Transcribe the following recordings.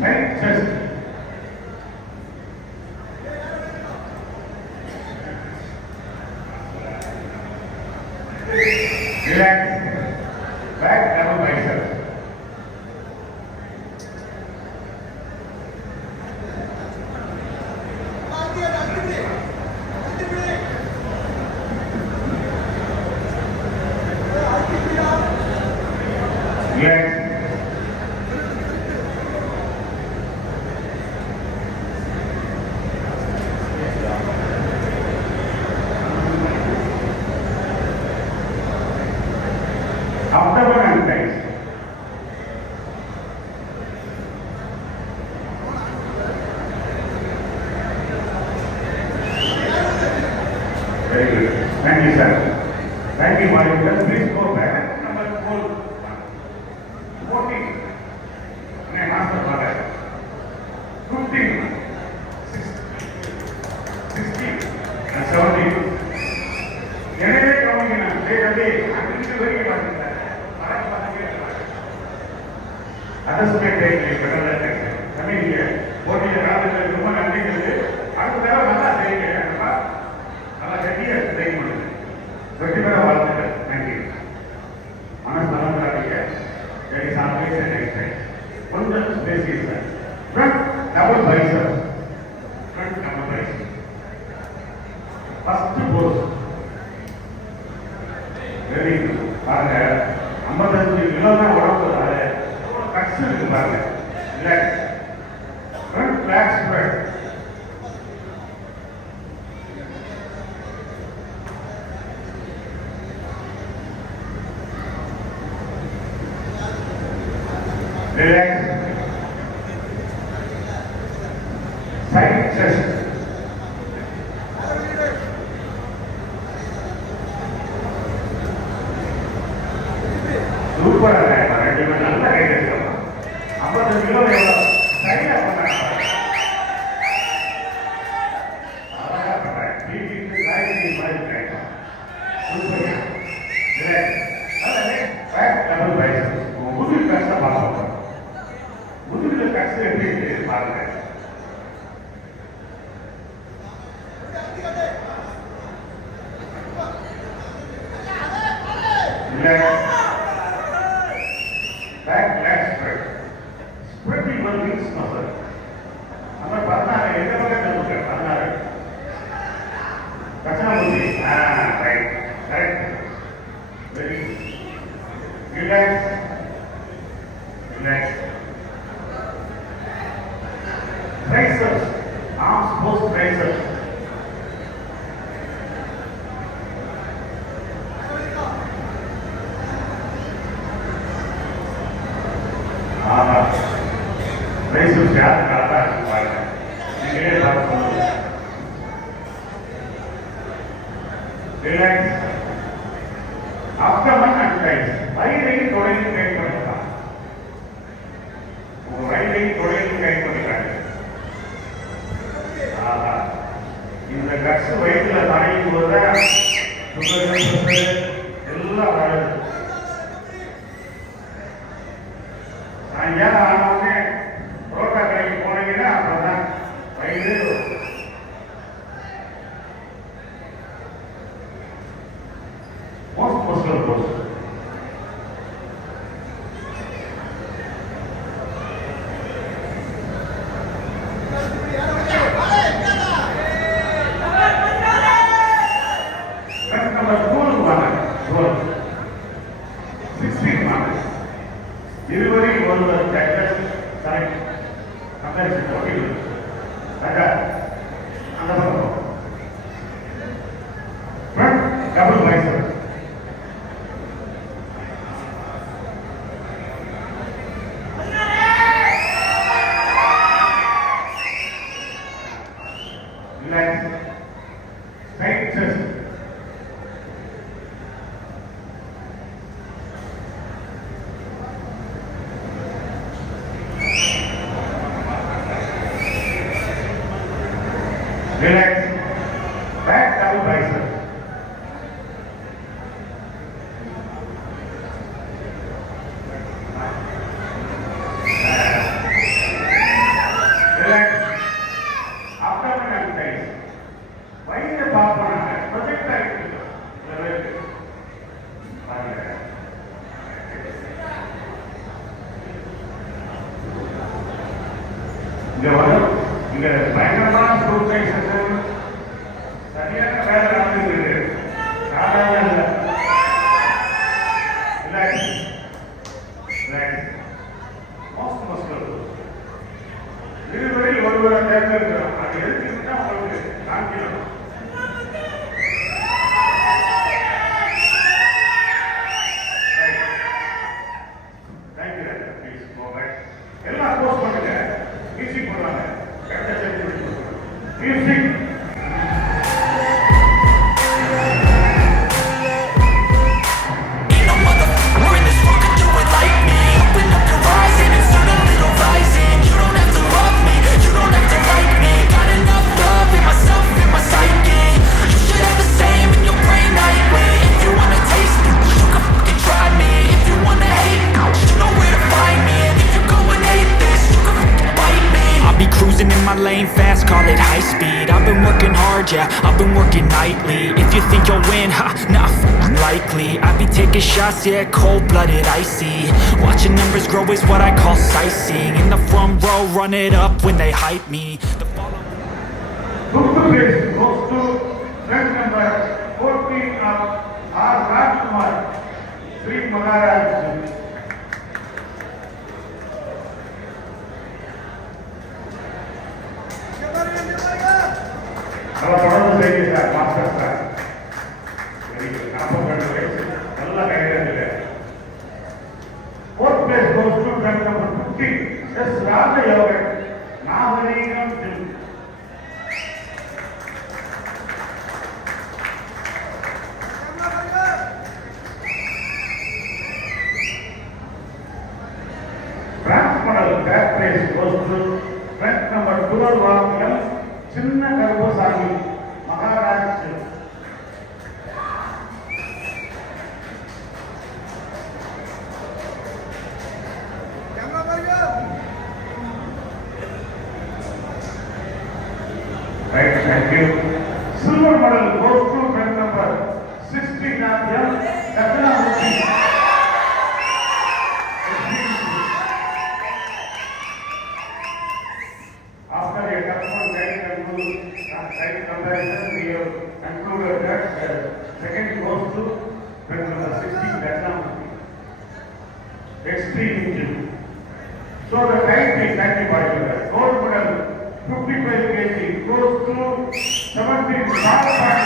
Right chest. Relax. Back double bicep. Relax. Abdomen and thighs. Very good. Thank you, sir. Thank you, Madhu. Please go back. Number 14. And master father. 15. 16. And 17. எனவே கவனிக்கணும். அப்படியே அங்கிருந்து வரைக்கும் பார்த்தீங்களா? அதர்ஸ்மே train better Tamil போட்டியில் கலந்துக்கிறது ரொம்ப நன்றிங்கிறது அடுத்த தடவை நல்லா செய்யுங்க. நல்லா கட்டியாக ட்ரெயின் பண்ணுங்க. வெற்றி பெற வாழ்த்துக்கள். நன்றி. மனசு நலன்றாங்க. Very samples and exercise. கொஞ்சம் spaces sir. Front double biceps. Front double biceps. First pose. Very good. பாருங்க 55 கிலோ தான் உடம்பு. கட்ஸ் இருக்கு பாருங்க. Relax. Front flat spread. Relax. Side chest. சூப்பரா இருக்கு. ரெண்டு பேரும் நல்ல கைட் எடுக்கலாம். 50 கிலோ எவ்வளோ சரியா பண்ணாங்க. அழகா பண்ணாங்க. வீட்டுக்கு காய்கறி மாதிரி இருக்காங்க. சூப்பர். Back double bicep. முதுகு கஷ்டம் பார்ப்போம். முதுகுல கஷ்டம் எப்படி இருக்கு பாருங்க. Back leg spread. Spreading one wings muscle. நம்ம 16 எந்த வகை நமக்கு 16. கஷ்டமுடி. Right. Correct. Very relax. Relax. Triceps. Arms post triceps. triceps யார் கரெக்டா இருக்கு பாருங்க. நீங்களே பார்த்து ரிலாக்ஸ். Abdomen and thighs. வயிறையும் தொடையும் டைட் பண்ணலாம். உங்க வயிறையும் தொடையும் டைட் பண்ணிக்காங்க. இந்த கட்ஸ் வயிற்றுல தடையும் போதுதான் சுகர் எல்லாம் வருது. சாயங்காலம் ஆனவுடனே புரோட்டா கடைக்கு போனீங்கன்னா அப்பதான் வயிறு மோஸ்ட் மஸ்குலர் போஸ்ட். நம்பர் 2 வாங்க. 16 வாங்க. இருவரையும் ஒருவர் டேக்கல் கரெக்ட். கம்பேரிசன் போட்டிகள் அந்த பக்கம் front double bicep. Relax. Straight chest. Relax. Back double bicep. இங்க வரும் இங்க பயங்கரமான சூழ்நிலை சரியான வேலை நடந்துருக்கு. சாதாரண இல்லை. இருவரில் ஒருவரை தேர்ந்தெடுக்கிறோம். அது எடுத்துக்கிட்டா உங்களுக்கு காண்கிறோம். எல்லாம் போஸ்ட் பண்ணுங்க. மியூசிக் பண்ணுவாங்க. Music lane fast, call it high speed. I've been working hard, yeah, I've been working nightly. If you think you'll win, ha, nah, likely. I be taking shots, yeah, cold-blooded, icy. Watching numbers grow is what I call sightseeing. In the front row, run it up when they hype me. The place goes to friend number 14 of R. Rajkumar, Sri Maharaj. நல்லா தொடர்ந்து செய்யுங்க sir. Master sir 42 வயசு நல்லா கையில். Fourth place goes to friend number 15 S Rajayogan, நாகரீகம். டிரான்ஸ்மடல் third place goes to friend number 12 M Chinna Karuppasamy, Maharaj. Right, thank you. Silver medal goes to friend number 16 M. Dakshinamurthy. After a careful comparison, we have concluded that second goes to friend number 16 Dakshinamurthy. Extreme engine. So the title, thank you, gold medal 55 kg goes to 17 Bharat.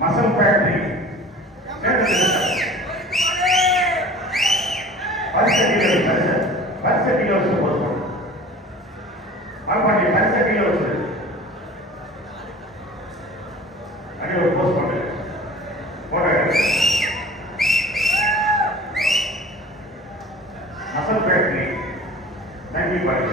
Muscle factory. Muscle factory. Thank you, buddy.